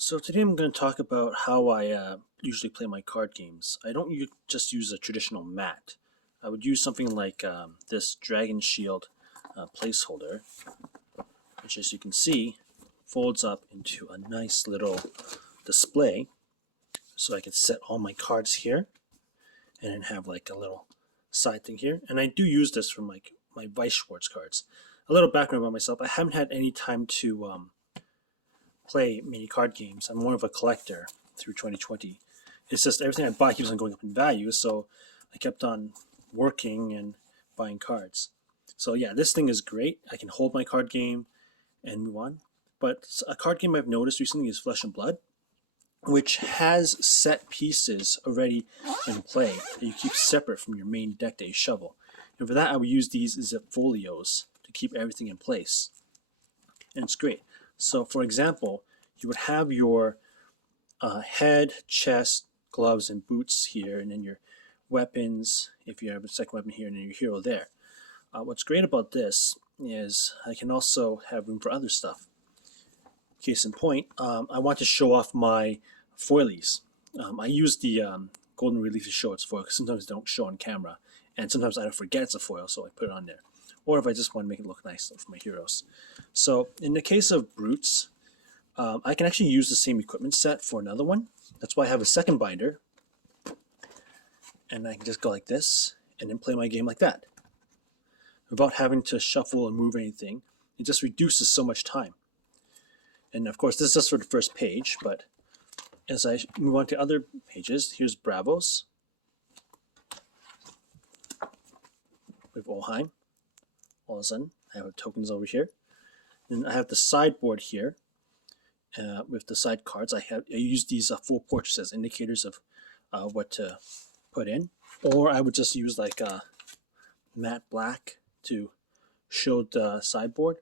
So today I'm going to talk about how I usually play my card games. I don't just use a traditional mat. I would use something like this Dragon Shield placeholder, which as you can see folds up into a nice little display. So I can set all my cards here and then have like a little side thing here. And I do use this for my Vice Schwartz cards. A little background about myself. I haven't had any time to play many card games. I'm more of a collector through 2020. It's just everything I buy keeps on going up in value, so I kept on working and buying cards. So yeah, this thing is great. I can hold my card game and move on. But a card game I've noticed recently is Flesh and Blood, which has set pieces already in play that you keep separate from your main deck that you shovel. And for that, I would use these zip folios to keep everything in place. And it's great. So, for example, you would have your head, chest, gloves, and boots here, and then your weapons, if you have a second weapon here, and then your hero there. What's great about this is I can also have room for other stuff. Case in point, I want to show off my foilies. I use the golden relief to show its foil because sometimes they don't show on camera, and sometimes I don't forget it's a foil, so I put it on there. Or if I just want to make it look nice for my heroes. So in the case of brutes, I can actually use the same equipment set for another one. That's why I have a second binder. And I can just go like this and then play my game like that. Without having to shuffle and move anything. It just reduces so much time. And of course, this is just for the first page, but as I move on to other pages, here's Bravos with Olheim. All of a sudden, I have tokens over here. And I have the sideboard here with the side cards. I use these full portraits as indicators of what to put in. Or I would just use like matte black to show the sideboard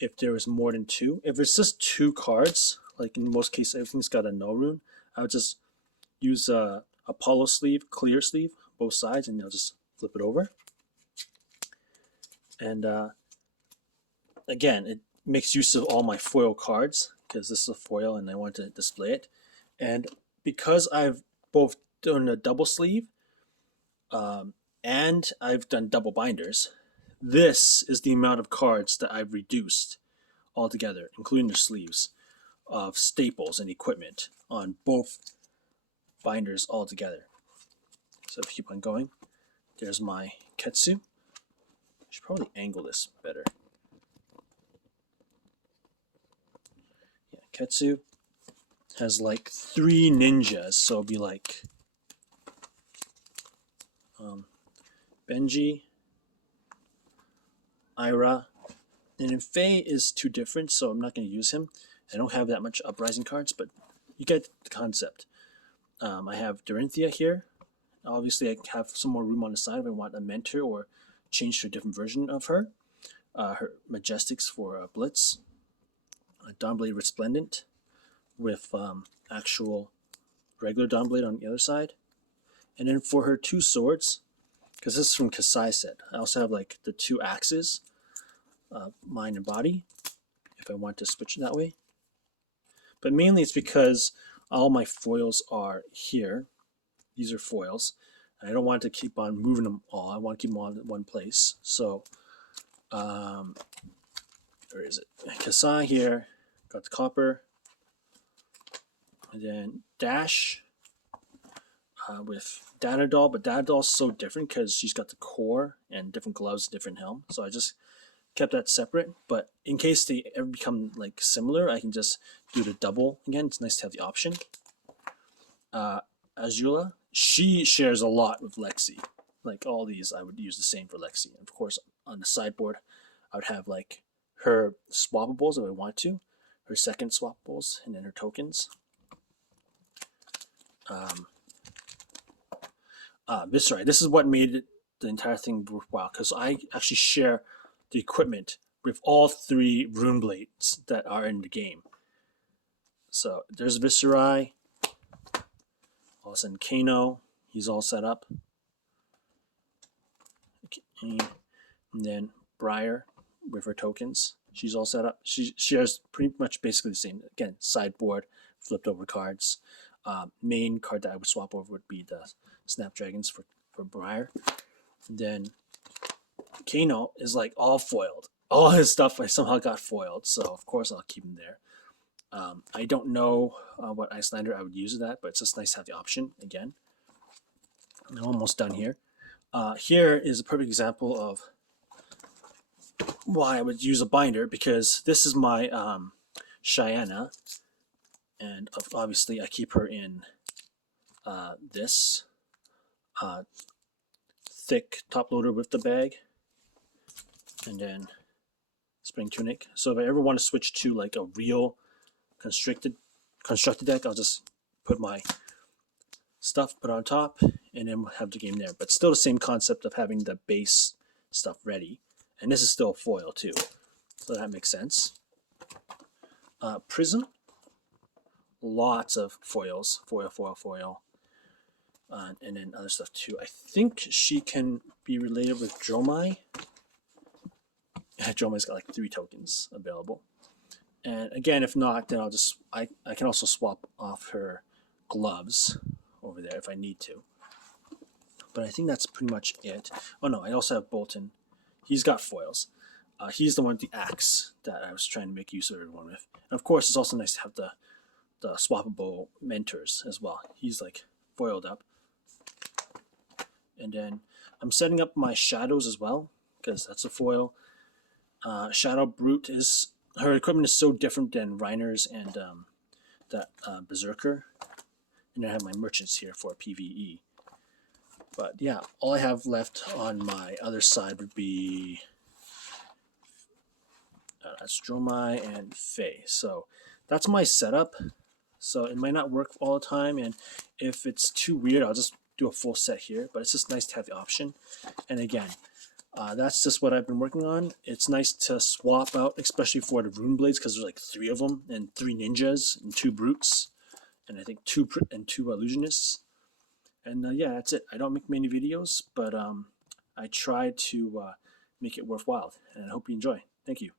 if there is more than two. If it's just two cards, like in most cases everything's got a no rune, I would just use a Apollo sleeve, clear sleeve, both sides, and I'll just flip it over. And again, it makes use of all my foil cards because this is a foil and I want to display it. And because I've both done a double sleeve and I've done double binders, this is the amount of cards that I've reduced altogether, including the sleeves, of staples and equipment on both binders altogether. So if you keep on going, there's my Ketsu. I should probably angle this better. Yeah, Ketsu has like 3 ninjas, so it'll be like Benji, Ira, and then Faye is too different, so I'm not going to use him. I don't have that much Uprising cards, but you get the concept. I have Dorinthia here. Obviously, I have some more room on the side if I want a mentor or change to a different version of her. Her Majestics for Blitz. Dawnblade Resplendent with actual regular Dawnblade on the other side. And then for her 2 swords, because this is from Kasai set, I also have like the 2 axes, mind and body, if I want to switch it that way. But mainly it's because all my foils are here. These are foils. And I don't want to keep on moving them all. I want to keep them all in one place. So, where is it? Kasai here, got the copper. And then Dash with Data Doll, but Data Doll's so different because she's got the core and different gloves, different helm. So I just kept that separate. But in case they ever become like similar, I can just do the double again. It's nice to have the option. Azula, she shares a lot with Lexi. Like all these, I would use the same for Lexi. And of course, on the sideboard, I would have like her swappables if I want to, her second swappables, and then her tokens. Viscerai. This is what made it the entire thing worthwhile because I actually share the equipment with all 3 rune blades that are in the game. So there's Viscerai. All of a sudden, Kano, he's all set up. Okay. And then Briar with her tokens. She's all set up. She shares pretty much basically the same. Again, sideboard flipped over cards. Main card that I would swap over would be the Snapdragons for Briar. And then Kano is like all foiled. All his stuff I somehow got foiled, so of course I'll keep him there. I don't know what Icelander I would use that, but it's just nice to have the option again. I'm almost done here. Here is a perfect example of why I would use a binder, because this is my Cheyenne, and obviously I keep her in this thick top loader with the bag, and then spring tunic. So if I ever want to switch to like a real constructed deck, I'll just put my stuff put on top and then we'll have the game there. But still the same concept of having the base stuff ready. And this is still foil too, so that makes sense. Prism, lots of foils, foil, and then other stuff too. I think she can be related with Dromai. Dromai's got like 3 tokens available. And again, if not, then I can also swap off her gloves over there if I need to. But I think that's pretty much it. Oh no, I also have Bolton. He's got foils. He's the one with the axe that I was trying to make use of everyone with. And of course, it's also nice to have the swappable mentors as well. He's like foiled up. And then I'm setting up my shadows as well, because that's a foil. Shadow Brute her equipment is so different than Reiner's and that Berserker. And I have my merchants here for PvE. But yeah, all I have left on my other side would be Astromai and Fae. So that's my setup. So it might not work all the time, and if it's too weird, I'll just do a full set here. But it's just nice to have the option. And again, that's just what I've been working on. It's nice to swap out, especially for the Rune Blades, because there's like 3 of them, and 3 ninjas, and 2 brutes, and I think 2 illusionists. And yeah, that's it. I don't make many videos, but I try to make it worthwhile, and I hope you enjoy. Thank you.